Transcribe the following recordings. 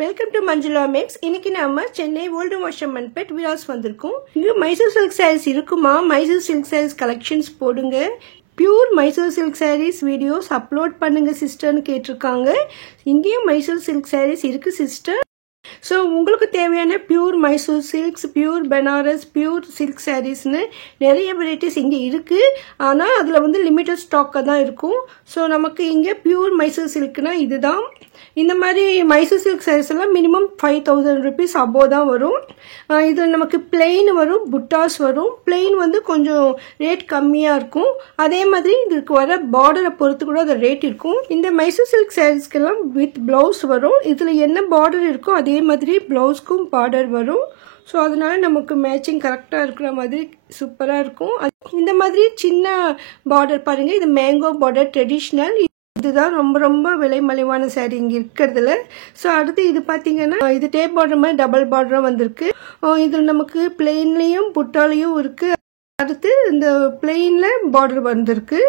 Welcome to Manjula maths. இன்னைக்கு நாம Chennai old வாஷர்மன்பேட் Vilas வந்திருக்கோம். இங்க மைசூர் சில்க் சாரீஸ் இருக்குமா? மைசூர் சில்க் சாரீஸ் கலெக்ஷன்ஸ் போடுங்க, pure Mysore silk saris videos upload பண்ணுங்க சிஸ்டர்னு கேட்டிருக்காங்க. இங்கேயும் மைசூர் சில்க் சாரீஸ் இருக்கு சிஸ்டர். ஸோ உங்களுக்கு தேவையான pure Mysore silks, pure Banaras, pure silk சாரீஸ்னு நிறைய வெரைட்டிஸ் இங்கே இருக்குது. ஆனால் அதில் வந்து லிமிட்டட் ஸ்டாக்காக தான் இருக்கும். ஸோ நமக்கு இங்கே பியூர் மைசூர் சில்க்னா இதுதான். இந்த மாதிரி மைசூர் சில்க் சாரீஸ் எல்லாம் மினிமம் 5000 rupees அபோவ் தான் வரும். இதில் நமக்கு பிளெயின் வரும், புட்டாஸ் வரும். பிளெயின் வந்து கொஞ்சம் ரேட் கம்மியாக இருக்கும். அதே மாதிரி இதுக்கு வர பார்டரை பொறுத்து கூட அது ரேட் இருக்கும். இந்த மைசூர் சில்க் சாரீஸ்க்கெல்லாம் வித் பிளவுஸ் வரும். இதில் என்ன பார்டர் இருக்கோ அதே மாதிரி பிளவுஸ்க்கும் பார்டர் வரும். ஸோ அதனால நமக்கு மேட்சிங் கரெக்டாக இருக்கிற மாதிரி சூப்பராக இருக்கும். இந்த மாதிரி சின்ன பார்டர் பாருங்கள், இது மேங்கோ பார்டர் ட்ரெடிஷ்னல். இதுதான் ரொம்ப ரொம்ப விலை மலிவான சாரீ இங்கே இருக்கிறதுல. ஸோ அடுத்து இது பார்த்தீங்கன்னா இது டேப் பார்டர் மாதிரி டபுள் பார்டரும் வந்திருக்கு. இதில் நமக்கு பிளெயின்லேயும் புட்டாலையும் இருக்குது. அடுத்து இந்த பிளெயினில் பார்டர் வந்திருக்கு.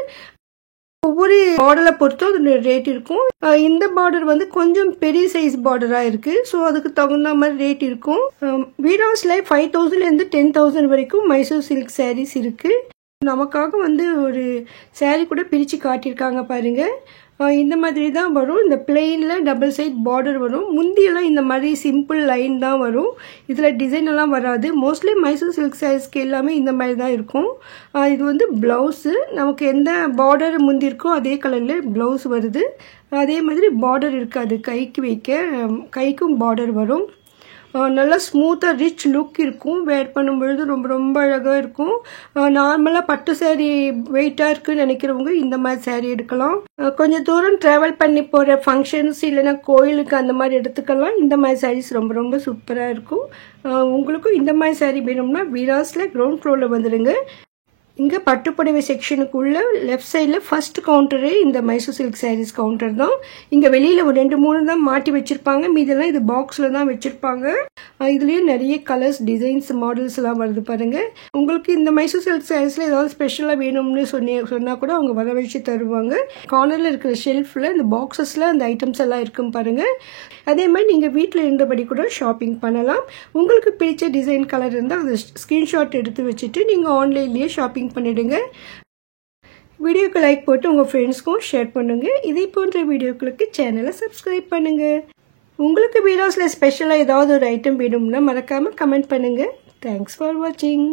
ஒவ்வொரு மாடலை பொறுத்தும் அது ரேட் இருக்கும். இந்த பார்டர் வந்து கொஞ்சம் பெரிய சைஸ் பார்டராக இருக்குது. ஸோ அதுக்கு தகுந்த மாதிரி ரேட் இருக்கும். வீடாஸில் 5000 10,000 வரைக்கும் மைசூர் சில்க் சாரீஸ் இருக்குது. நமக்காக வந்து ஒரு சாரீ கூட பிரித்து காட்டியிருக்காங்க பாருங்க. இந்த மாதிரி தான் வரும். இந்த பிளெயினில் டபுள் சைட் பார்டர் வரும். முந்தியெல்லாம் இந்த மாதிரி சிம்பிள் லைன் தான் வரும். இதில் டிசைன் எல்லாம் வராது. மோஸ்ட்லி மைசூர் சில்க் சாரீஸ்க்கு எல்லாமே இந்த மாதிரி தான் இருக்கும். இது வந்து ப்ளவுஸு. நமக்கு எந்த பார்டர் முந்தி இருக்கோ அதே கலரில் ப்ளவுஸ் வருது. அதே மாதிரி பார்டர் இருக்காது. கைக்கு வைக்க கைக்கும் பார்டர் வரும். நல்லா ஸ்மூத்தாக ரிச் லுக் இருக்கும். வேர் பண்ணும்பொழுது ரொம்ப ரொம்ப அழகாக இருக்கும். நார்மலாக பட்டு சாரீ வெயிட்டாக இருக்குன்னு நினைக்கிறவங்க இந்த மாதிரி சாரீ எடுக்கலாம். கொஞ்சம் தூரம் ட்ராவல் பண்ணி போகிற ஃபங்க்ஷன்ஸ் இல்லைன்னா கோயிலுக்கு அந்த மாதிரி எடுத்துக்கலாம். இந்த மாதிரி சாரீஸ் ரொம்ப ரொம்ப சூப்பராக இருக்கும். உங்களுக்கும் இந்த மாதிரி சாரீ வேணும்னா வீராஸில் கிரவுண்ட் ஃப்ளோரில் வந்துடுங்க. இங்கே பட்டுப்புடவை செக்ஷனுக்குள்ள லெஃப்ட் சைடில் ஃபர்ஸ்ட் கவுண்டரே இந்த மைசூர் சில்க் சாரீஸ் கவுண்டர் தான். இங்கே வெளியில் ஒரு 2-3 தான் மாட்டி வச்சுருப்பாங்க. மீதெல்லாம் இது பாக்ஸில் தான் வச்சுருப்பாங்க. இதுலேயும் நிறைய கலர்ஸ், டிசைன்ஸ், மாடல்ஸ்லாம் வருது பாருங்கள். உங்களுக்கு இந்த மைசூர் சில்க் சாரீஸில் ஏதாவது ஸ்பெஷலாக வேணும்னு சொன்னால் கூட அவங்க வர வச்சு தருவாங்க. கார்னரில் இருக்கிற ஷெல்ஃபில் இந்த பாக்ஸஸில் அந்த ஐட்டம்ஸ் எல்லாம் இருக்கும் பாருங்கள். அதே மாதிரி நீங்கள் வீட்டில் இருந்தபடி கூட ஷாப்பிங் பண்ணலாம். உங்களுக்கு பிடிச்ச டிசைன் கலர் இருந்தால் அதை ஸ்க்ரீன்ஷாட் எடுத்து வச்சுட்டு நீங்கள் ஆன்லைன்லேயே ஷாப்பிங் பண்ணிடுங்க. வீடியோக்கு லைக் போட்டு உங்கள் ஃப்ரெண்ட்ஸ்க்கும் ஷேர் பண்ணுங்க. இதே போன்ற வீடியோக்களுக்கு சேனலை சப்ஸ்கிரைப் பண்ணுங்க. உங்களுக்கு வீடியோஸில் ஸ்பெஷலாக ஏதாவது ஒரு ஐட்டம் வேணும்னா மறக்காமல் கமெண்ட் பண்ணுங்க. தேங்க்ஸ் ஃபார் வாட்சிங்.